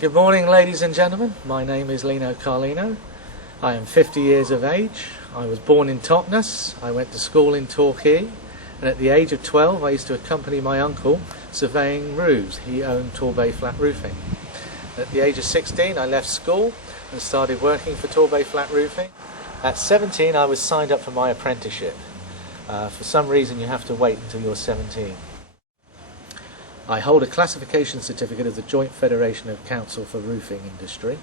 Good morning, ladies and gentlemen. My name is Lino Carlino. I am 50 years of age. I was born in Totnes. I went to school in Torquay, and at the age of 12 I used to accompany my uncle surveying roofs. He owned Torbay Flat Roofing. At the age of 16 I left school and started working for Torbay Flat Roofing. At 17 I was signed up for my apprenticeship. For some reason you have to wait until you're 17. I hold a classification certificate of the Joint Federation of Council for Roofing Industry.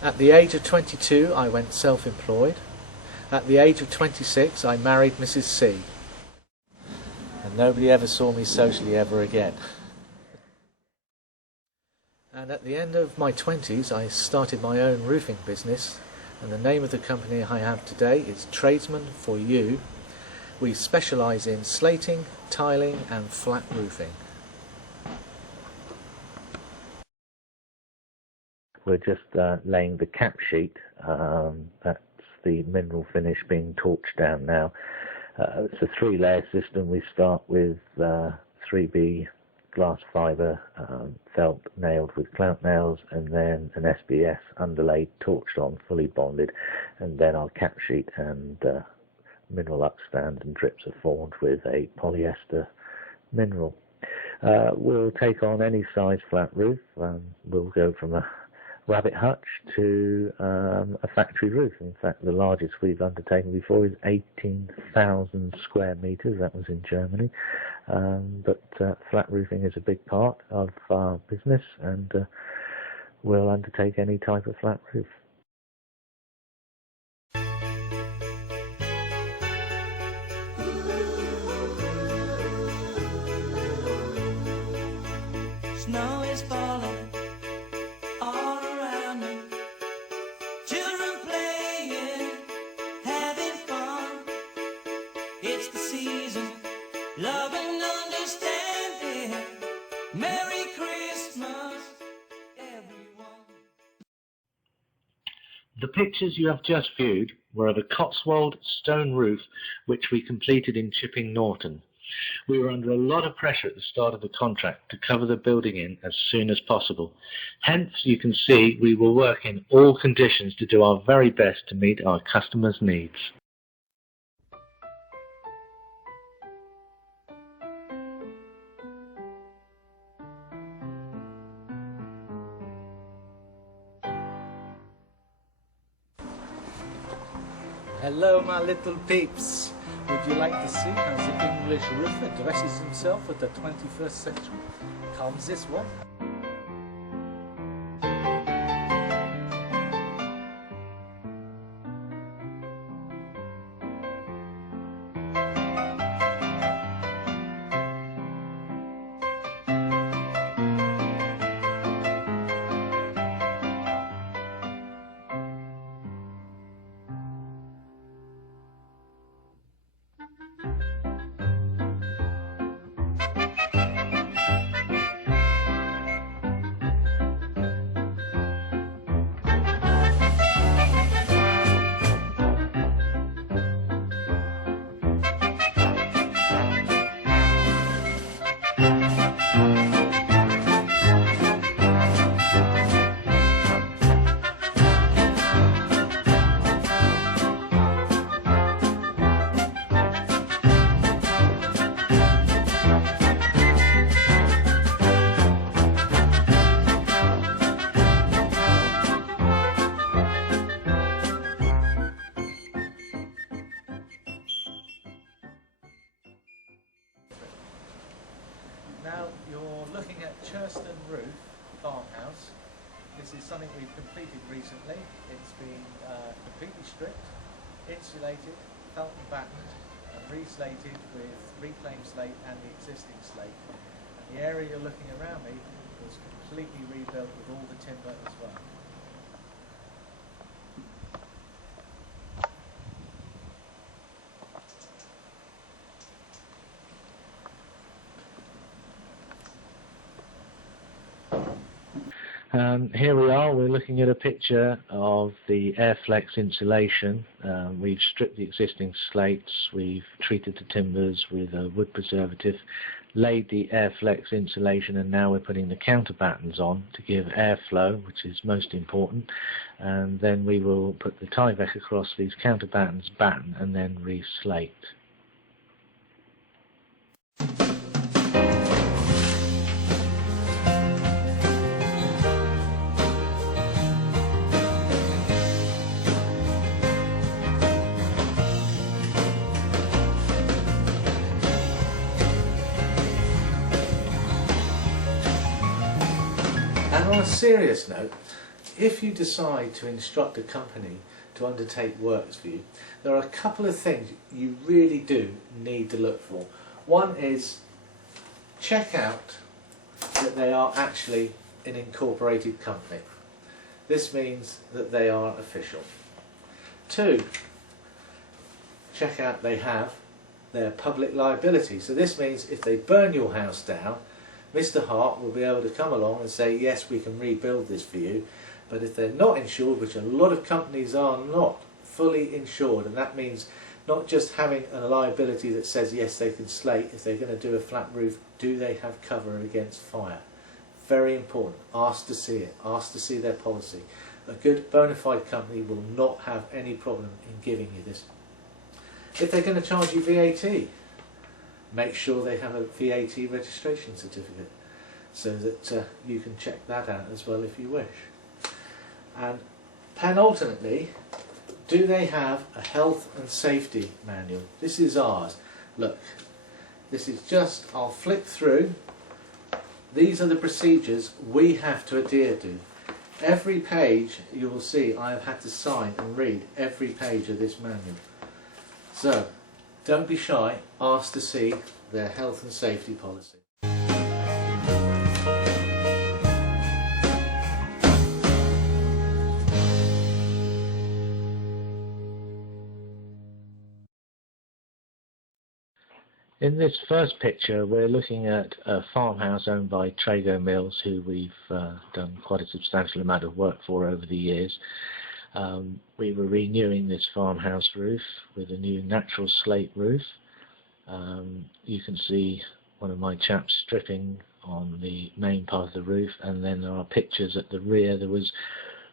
At the age of 22 I went self-employed. At the age of 26 I married Mrs. C. And nobody ever saw me socially ever again. And at the end of my 20s I started my own roofing business, and the name of the company I have today is Tradesmen for U. We specialise in slating, tiling and flat roofing. We're just laying the cap sheet. That's the mineral finish being torched down now. It's a 3-layer system. We start with 3B glass fibre felt nailed with clamp nails, and then an SBS underlaid, torched on, fully bonded, and then our cap sheet and mineral upstand and drips are formed with a polyester mineral. We'll take on any size flat roof. We'll go from a rabbit hutch to a factory roof. In fact, the largest we've undertaken before is 18,000 square metres. That was in Germany. But flat roofing is a big part of our business, and we'll undertake any type of flat roof. Snow is falling all around me. Children playing, having fun. It's the season, love and understanding. Merry Christmas, everyone. The pictures you have just viewed were of a Cotswold stone roof which we completed in Chipping Norton. We were under a lot of pressure at the start of the contract to cover the building in as soon as possible. Hence, you can see we will work in all conditions to do our very best to meet our customers' needs. Hello, my little peeps. Would you like to see how the English roofer dresses himself for the 21st century? Comes this way. Now you're looking at Churston Roof farmhouse. This is something we've completed recently. It's been completely stripped, insulated, felt and battened, and reslated with reclaimed slate and the existing slate. And the area you're looking around me was completely rebuilt with all the timber as well. Here we are, we're looking at a picture of the Airflex insulation. We've stripped the existing slates, we've treated the timbers with a wood preservative, laid the Airflex insulation, and now we're putting the counterbattens on to give airflow, which is most important. And then we will put the Tyvek across these counterbattens, batten, and then re-slate. And on a serious note, if you decide to instruct a company to undertake works for you, there are a couple of things you really do need to look for. One is check out that they are actually an incorporated company. This means that they are official. Two, check out they have their public liability. So this means if they burn your house down, Mr. Hart will be able to come along and say, yes, we can rebuild this for you. But if they're not insured, which a lot of companies are not fully insured, and that means not just having a liability that says, yes, they can slate, if they're going to do a flat roof, do they have cover against fire? Very important. Ask to see it. Ask to see their policy. A good bona fide company will not have any problem in giving you this. If they're going to charge you VAT, make sure they have a VAT registration certificate so that you can check that out as well if you wish. And penultimately, do they have a health and safety manual? This is ours. Look, this is just, I'll flick through. These are the procedures we have to adhere to. Every page you will see I have had to sign and read every page of this manual. So, don't be shy, ask to see their health and safety policy. In this first picture, we're looking at a farmhouse owned by Trago Mills, who we've done quite a substantial amount of work for over the years. We were renewing this farmhouse roof with a new natural slate roof. You can see one of my chaps stripping on the main part of the roof, and then there are pictures at the rear. There was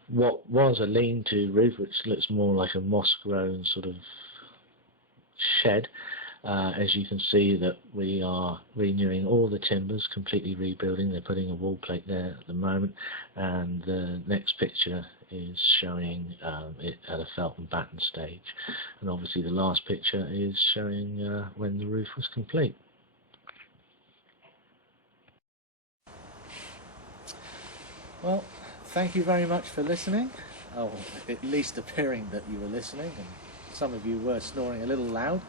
what was a lean-to roof, which looks more like a moss-grown sort of shed. As you can see that we are renewing all the timbers, completely rebuilding. They're putting a wall plate there at the moment, and the next picture is showing it at a felt and batten stage, and obviously the last picture is showing when the roof was complete. Well, thank you very much for listening, or at least appearing that you were listening, and some of you were snoring a little loud.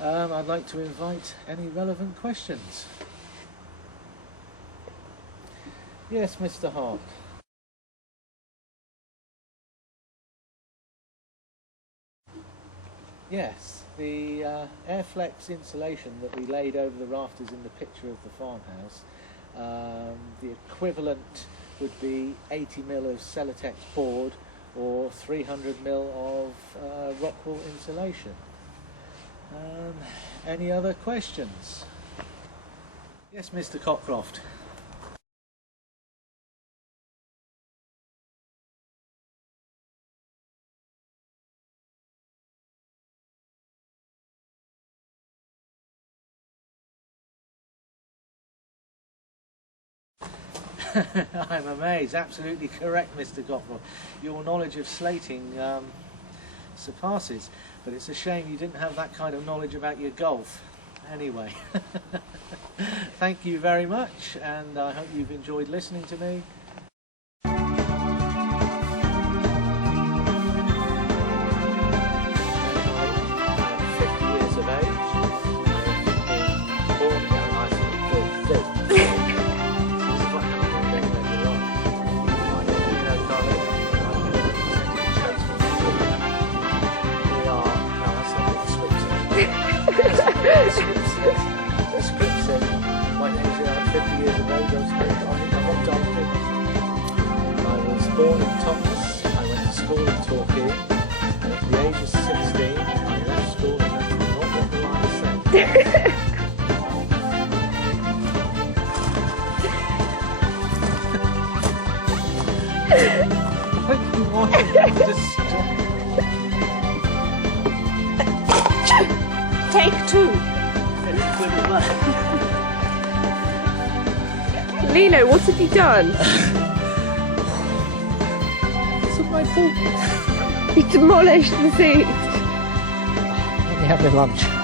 I'd like to invite any relevant questions. Yes, Mr. Hart. Yes, the Airflex insulation that we laid over the rafters in the picture of the farmhouse, the equivalent would be 80mm of Celotex board or 300mm of Rockwool insulation. Any other questions? Yes, Mr. Cockcroft. I'm amazed. Absolutely correct, Mr. Cockcroft. Your knowledge of slating surpasses, but it's a shame you didn't have that kind of knowledge about your golf. Anyway, thank you very much, and I hope you've enjoyed listening to me. 50 years of age. Born in Iceland. This is what happened when they went along. I'm Lino Carlino. We are. No, that's not what the script says. The script says my name's 50 years of age. I'm not Donald Trump. You wanted to stop. Take two. Lino, what have you done? It's not my fault. You demolished the seat. Let me have my lunch.